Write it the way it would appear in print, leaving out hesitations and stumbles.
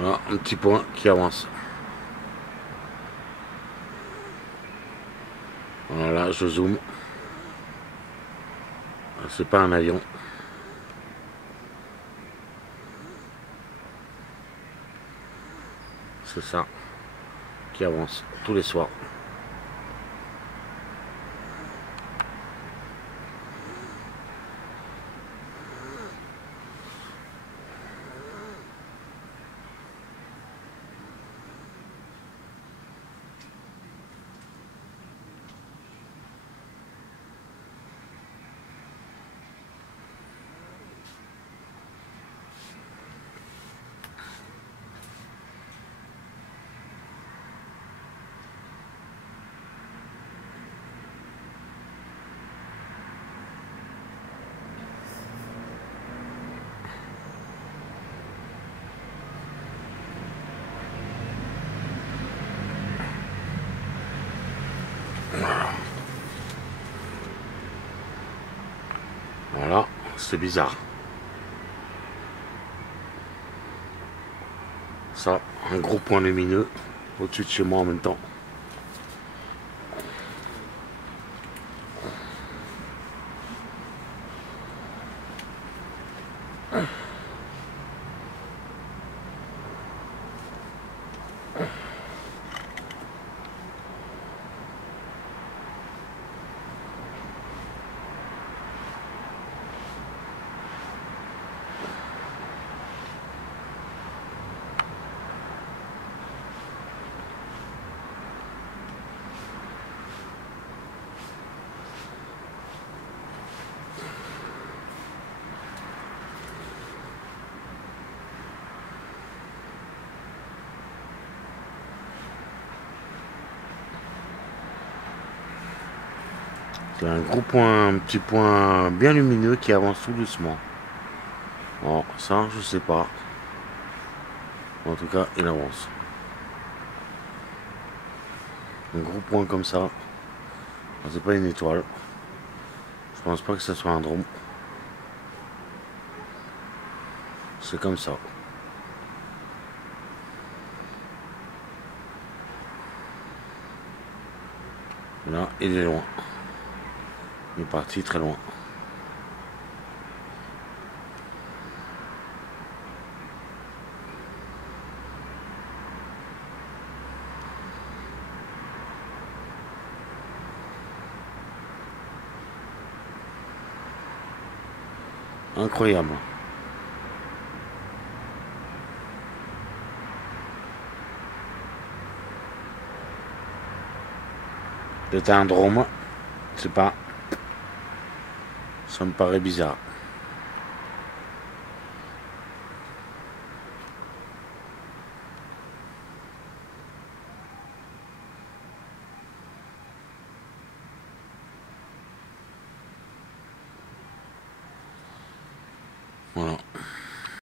Voilà, un petit point qui avance. Voilà, je zoome. C'est pas un avion. C'est ça qui avance tous les soirs. Voilà, c'est bizarre. Ça, un gros point lumineux au-dessus de chez moi en même temps. C'est un gros point, un petit point bien lumineux qui avance tout doucement. Bon, ça, je sais pas. En tout cas, il avance. Un gros point comme ça. C'est pas une étoile. Je pense pas que ce soit un drone. C'est comme ça. Là, il est loin. Il est parti très loin. Incroyable. Peut-être un drone. Je sais pas. Ça me paraît bizarre. Voilà.